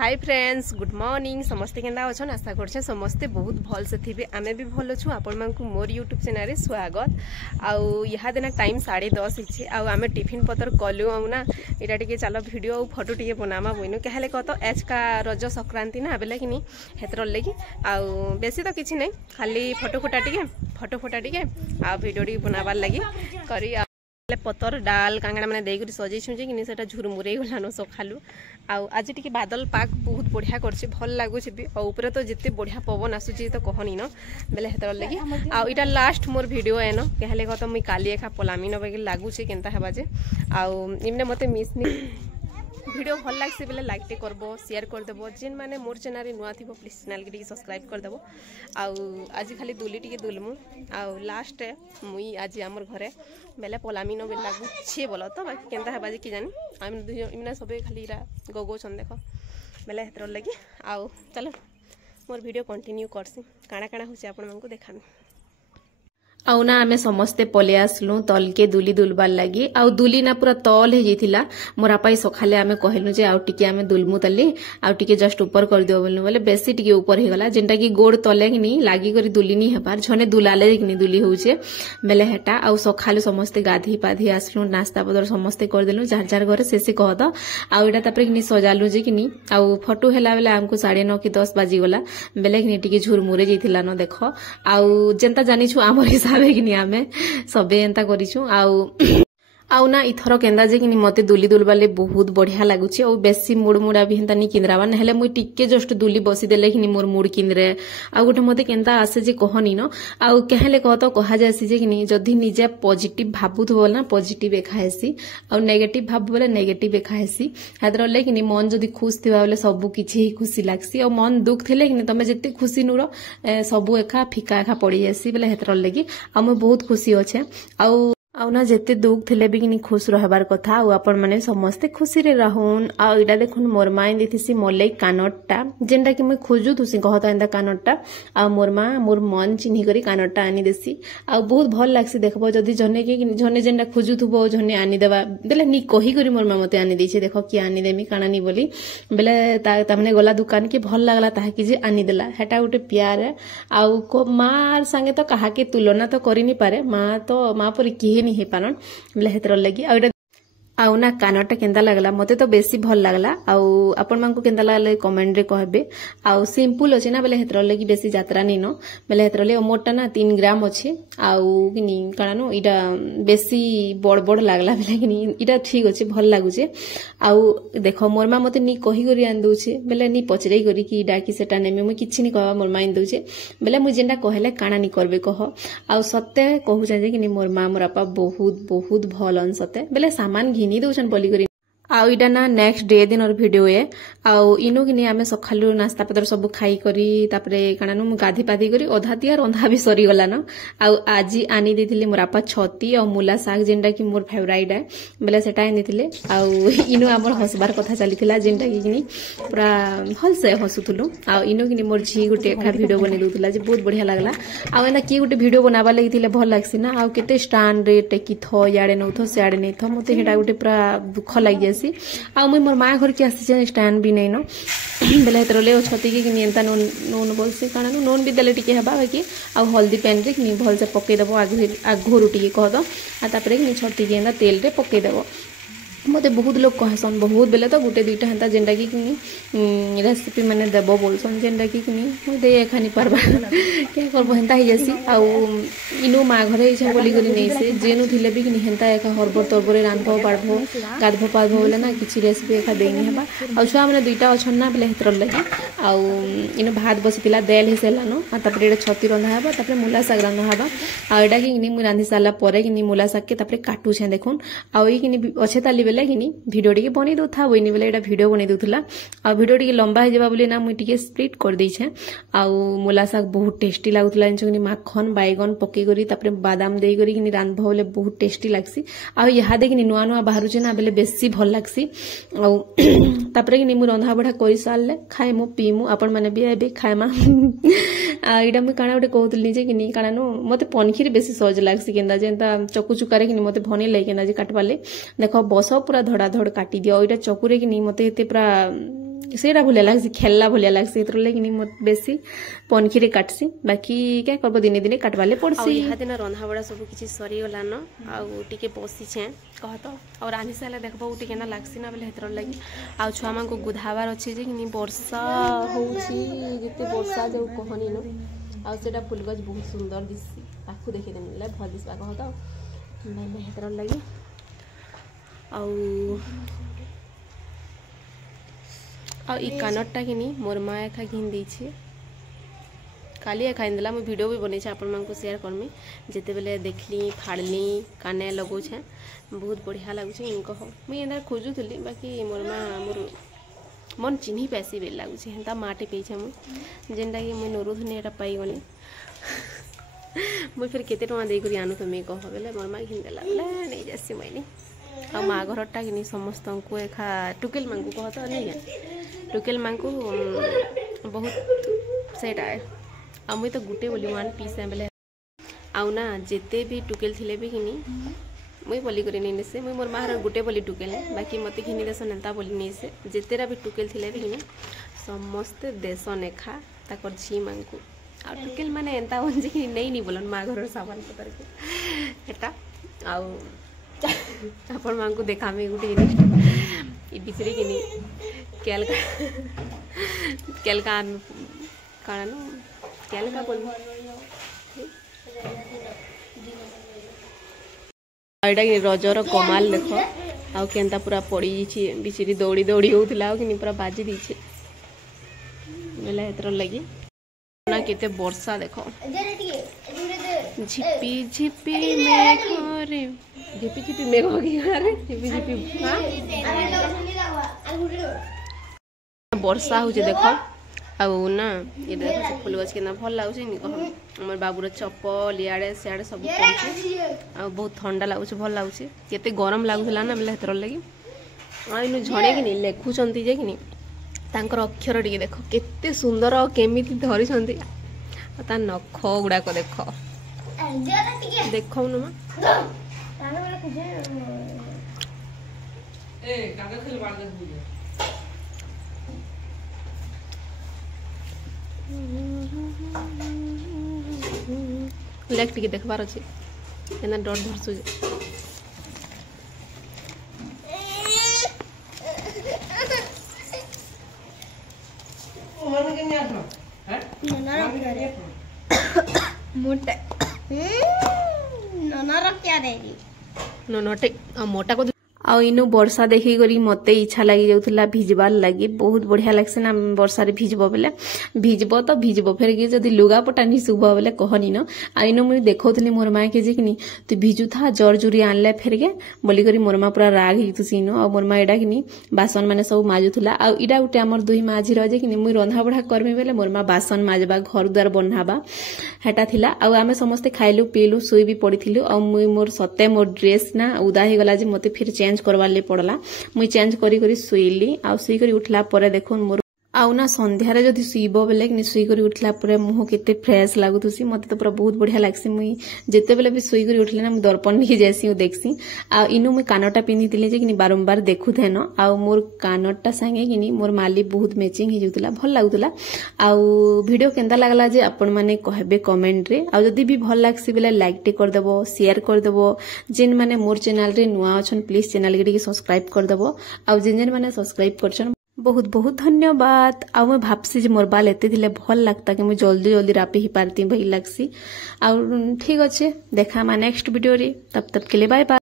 Hi friends good morning समस्ते केंदा अछन आशा करछे समस्ते बहुत भल से थिबे आमे भी भल छु आपण मानकु मोर यूट्यूब चैनल रे स्वागत आउ यहा देना टाइम 10:30 हिचे आउ आमे टिफिन पतर कलु आउ ना एटा टिके चलो वीडियो आउ फोटो टिके बनामा बइनु कहले कत आज का रज संक्रांति ना बेले किनी हेतर लेगी आउ बेसी तो किछि नै खाली फोटो फोटा टिके आ वीडियो टिके बनाबार लागि करी पतर डाल कांगड़ा मैंने देकर सजैछुँ जे कि सेटा झुरमुरे गलानो सखालु आउ आज टिके बादल पाग बहुत बढ़िया करछि भल लागुछ भी और ऊपर तो जिते बढ़िया पवन आसुछि तो कहनी न बेले हेतर लगी आउ इटा लास्ट मोर वीडियो है न कहले कत मुई काली एखा पलामी न बगे लागुछि केनता हेबा जे आउ इमने मते मिस नि वीडियो भल लागसे बेले लाइक टे करबो शेयर कर देबो जेन माने मोर चैनल रे नुआ थिबो प्लीज चैनल के सब्सक्राइब कर देबो आउ आज खाली दुली टिके दुलमु आउ लास्ट मुई आज हमर घरे बेले पलामी न बेले लागु छे बोलो तो बाकी केनता हेबा जे कि जानी हम इमना सबे खाली रा गगो छन देखो बेले हेतर लगी आउ चलो मोर वीडियो कंटिन्यू करसी काना काना होछि आपण मानकु देखामी आउ ना आमे समस्ते पले आसलु तलके दुली दुलबार लगी आउ दुली ना पूरा तल हे जिथिला मोर आपाई सखाले आमे कहलु जे आउ टिके आमे दुलमु तली आउ टिके जस्ट ऊपर कर दियो बोलनु बोले बेसी टिके ऊपर हे गला जेंटा की गोड़ तले किनी लागी करी दुली नी हेबार छने दुलाले किनी दुली होउचे बेले हेटा आउ सखाले समस्ते गाधी पाधी आसलु नाश्ता पदर समस्ते कर देलु जार जार घरे सेसे कह द आउ एटा तापर किनी सजालु जे किनी आउ फोटो हेला बेले हमको 9:30 की 10 बाजी गला बेले किनी टिके झुरमुरे जिथिला न देखो आउ जेंता जानि छु हमर हिसाबे किनी आमे सबे एंता करिछु आउ ना इथर केंदा जे किनी मते दुली दुलबाले बहुत बढ़िया लागुछि और बेसी मुड़ मुड़ा भी हेंता नी किंद्रावा नहेले मुई टिके जस्ट दुली बसी देले किनी मोर मुड़ किंद्रे आ गोटे मते केंता आसे जे कहनी न आउ कहले कह तो कहा जासी जे किनी जदी निजे पॉजिटिव भाबुथबो ना पॉजिटिव एखाएसी और नेगेटिव भाबु बोले नेगेटिव एखाएसी हादर ले किनी मन जदी खुश थिबा बोले सबु किछि ही खुशी लागसी और मन दुख थिले किनी तमे जते खुशी नुरो सबु एखा फिका एखा पड़ी जासी बोले हेतर लेगी आ मैं बहुत खुशी अच्छे आउ ना जेते दुख थिले भी किनी खुश रहबार कथा आ आपण माने समस्ते खुशी रे रहून आ इडा देखुन मोर माई देथिसी मोले कानटटा जेंडा कि मैं खोजु तुसी कहता एंदा कानटटा आ मोर मा मोर मन चिन्ही करी कानटटा आनी देसी आ बहुत भल लागसी देखबो जदी जने के जने जेंडा खोजु थबो जने आनी देबा बेले नी कही करी मोर मा मते आनी देछे देखो कि आनी देमी काना नी बोली बेले ता माने गला दुकान के भल लागला ताहा कि जे आनी देला हेटा उटे प्यार आउ को मार संगे तो कहा के तुलना तो करी नी पारे मा पर की नहीं हे पारन बेले हेतर लगी आउ ना कानटा केंदा लागला मते तो बेसी भल लागला आउ आपण मानकु केंदा लागले कमेंट रे कहबे आउ सिंपल अछि ना बेले हेतर लगी बेसी यात्रा नै न बेले हेतर ले मोटा ना 3 ग्राम अछि आउ किनी कानो इडा बेसी बड़ बड़ लागला बेले किनी इडा ठीक अछि भल लागु छे आउ देखो मोर मा मते नी कहि करी आन दउ छे बेले नी पचरै करी कि इडा कि सेटा नेमे म किछि नी कहबा मोर मा आन दउ छे बेले मु जेंडा कहले काना नी करबे कह आउ सत्य कहू जे कि मोर मा मोर आपा बहुत बहुत भल अन सत्य बेले सामान नी दउछन बोली करी आउ इडा ना नेक्स्ट डे दिन और वीडियो है आउ इनु किनी आमे सखालु नाश्ता पत्र सब खाई करी तापरे कानानु मु गाधी पाधी करी ओधा तिया रंधा भी सरी गला न आउ आजी आनी देथिले मोर आपा छती और मूला साग जेंडा कि मोर फेवरेट है बेले सेटा आनी देथिले आउ इनु हमर हसबार कथा चलीथिला जेंडा कि किनी पूरा हल से हसुथुलु आउ इनु किनी मोर झी गुटे एखा वीडियो बने दुथला जे बहुत बढ़िया लागला आउ एना की गुटे वीडियो बनाबा लागिथिले भल लागसी ना आउ केते स्टैंड रे टेकी थो याडे नउथो सियाडे नै थो मते हेडा गुटे पूरा दुख लागि आ मुई मोर माँ घर के आसी स्टैंड भी नहीं न बेले हेतर ले छती के नियंता नून नून बोलसे काना नून भी देले टिके हेबा बाकी आ हल्दी पेन रे कि भल से पके देबो आघोरु टिके कह दो आ तापरे कि छती के तेल रे पके देबो मते बहुत लोग कहसन बहुत बेले तो गुटे दुईटा हेंता जेंडा कि रेसिपी माने देबो बोलसन जेंडा कि दे खानी पारबा के करबो हेंता ही जैसी आउ इनु मा घरे इछा बोली करी नै से जेनु थिले भी कि हेंता एका हरबर तरबरे रांधबो पारबो गाधबो पारबो बोले ना किछि रेसिपी एका देनी हेबा आउ छुआ माने दुईटा अछन ना बेले हेतर लगी आउ इनु भात बसितिला देल हिसेला न आ तापरे एडा छती रंधा हेबा तापरे मूला साग रंधा हेबा आ एडा कि मु रांधि साला परे कि मूला साग के तापरे काटू छे देखुन आउ ई कि अच्छे ताली बेले कि वीडियो टिके बनै दउथा बोइनी बेले एटा वीडियो बनै दउथला आ वीडियो टिके लंबा हे जेबा बोली ना मु टिके स्प्लिट कर दै छे आउ मूला साग बहुत टेस्टी लागुतला इनचो माखन बैगन पके करी तापरे बादाम देई करी कि रांधबो बोले बहुत टेस्टी लागसी आ यहा देखि नुआ नुआ बाहरु छे ना बेले बेसी भल लागसी आउ तापरे कि मु रंधा बढा करि सालले खाइ मु पी मु आपण माने भी आबे खायमा आ इडा मु काना उटे कहतली जे कि काना नु मते पनखिर बेसी सहज लागसी केंदा जेंता चकु चुकारे कि मते भनी लै केंदा जे काटबाले देखो बस पूरा धड़ा धड़ काटी दियो इटा चकुरे कि मते एते पूरा सेटा भलिया लागसी खेलला भलिया लागसी एतर लेकिन मत बेसी पनखी रे काटसी बाकी क्या करब दिने दिने काटवाले पड़सी। यहाँ दिन रंधा बड़ा सब किसी सरी गलान आउ टिके बसी छे कह तो और रानी साले देखबो टिके ना लागसी ना बेले हेतर लगी आ छुआ मान को गुधावार अछि जे कि वर्षा होउची जते वर्षा जो कहनी न आ सेटा फुलगछ बहुत सुंदर दिससी आखु देखे दे मिलला भल दिसबा कह तो मैं हेतर लगी आ ई कानटा कि मोर माँ एखा घिन दी काली एखा इंदला मैं वीडियो भी बनी आपण मान को शेयर करमी जिते बेले देखली फाड़ली काने लगो छे बहुत बढ़िया लगुचे इनको हो मुई एंदा खोजुथली बाकी मोर माँ मोर मन चिन्ही पैसी बेल लगुचे हेंता माटे पेछे मुई जेनटा कि मुई नरुधनी एटा पाई गली मुई फिर केते टका देई करी आनु तुमे कह बेले मोर माँ घिन देला बेले नहीं जासी मैनी आ माँ घरटा कि समस्त को एखा टुकेल माँ को कहता नहीं टुकेल माँ को बहुत सेटा है आ मुई तो गुटे बोली वन पीस है बेले आउ ना जेते भी टुकेल थिले भी कि मुई बोली करी नहीं से मुई मोर मार गुटे बोली टुकेल बाकी मते घिनी देश नेता बोली नहीं से जेतेरा भी टुकेल थिले भी कि समस्त देश नेखा ताकर झी माँ को आ टुकेल माने एंता बन कि नहीं बोलन माँ घर सामान पतर के एटा आउ आपण मां को देखा में गुटे ई बिचरे कि केलका केलका काण केलका बोल एटा कि रजर कमाल देख आ केनता पूरा पड़ी छी बिचरी दौड़ी दौड़ी होउतला कि पूरा बाजी दी छी मेला एतर लगी ना केते वर्षा देखो झिपी झिपी मेघरे झिपी झिपी मेघ की रे झिपी झिपी वर्षा होचे देखो आउ ना ये देखो से फूल गछ केना भल लागुचे नि कह हमर बाबूर चप्पल याडे सियाडे सब पड़छे आ बहुत ठंडा लागुचे भल लागुचे केते गरम लागुला ना बेले हेतर लगी आ इनु झड़े कि नि लेखुचंती जे कि नि तांकर अक्षर टिके देखो केते सुंदर और केमिति धरि छंती ता नख गुडा को देखो देखौ न मा ए कागज खेल बाल दे बुझे लेक टिके देखबार अछि एना डर धरसु मोटा ननटे मोटा को आ इनु वर्षा देखी करी मते इच्छा लगी जाउथला भिजबार लगी बहुत बढ़िया लागसे ना वर्षा रे भिजबो बेले भिजबो तो भिजबो फेर कि जदी लुगा पटा नि सुबो बेले कहनी न आ इनु मुई देखौथली मोर मां के जे किनी तू भिजु था जर जुरी आनले फेर के बोली करी मोर मां पूरा राग हितु सिनो आ मोर मां एडा किनी बासन माने सब माजुथला आ इडा उटे हमर दुई माझी रह जे किनी मुई रंधा बढा करमी बेले मोर मां बासन माजबा घर द्वार बनाबा हेटा थिला आ आमे समस्त खाइलु पीलु सोई भी पड़िथिलु आ मुई मोर सते मोर ड्रेस ना उदा हे गला जे मते फिर चेंज करवार ले पड़ला मुई चेंज करी करी सुईली आ सुई करी उठला परे देखोन मोर आउ ना संध्या रे जदी सुईबो बेले कि सुई करी उठला परे मुह केते फ्रेश लागुतुसी मते तो पूरा बहुत बढ़िया लागसी मुई जेते बेले भी सुई करी उठले ना मु दर्पण नि जैसी देखसी आ इनु मुई कानटा पिनितिले जे कि बारंबार देखु थेन आ मोर कानटा संगे कि मोर माली बहुत मैचिंग हि जुतला भल लागुतला आ वीडियो केंदा लागला जे आपण माने कहबे कमेंट रे आ जदी भी भल लागसी बेले लाइक टे कर देबो शेयर कर देबो जिन माने मोर चैनल रे नुआ अछन प्लीज चैनल के सब्सक्राइब कर देबो आ जिन माने सब्सक्राइब करछन बहुत बहुत धन्यवाद आ मैं भाबसी जे मोर बाल एते थिले भल लागता कि मैं जल्दी जल्दी रापे ही पारती भई लागसी आ ठीक अच्छे देखा मा नेक्स्ट वीडियो रे तब तक के लिए बाय बाय।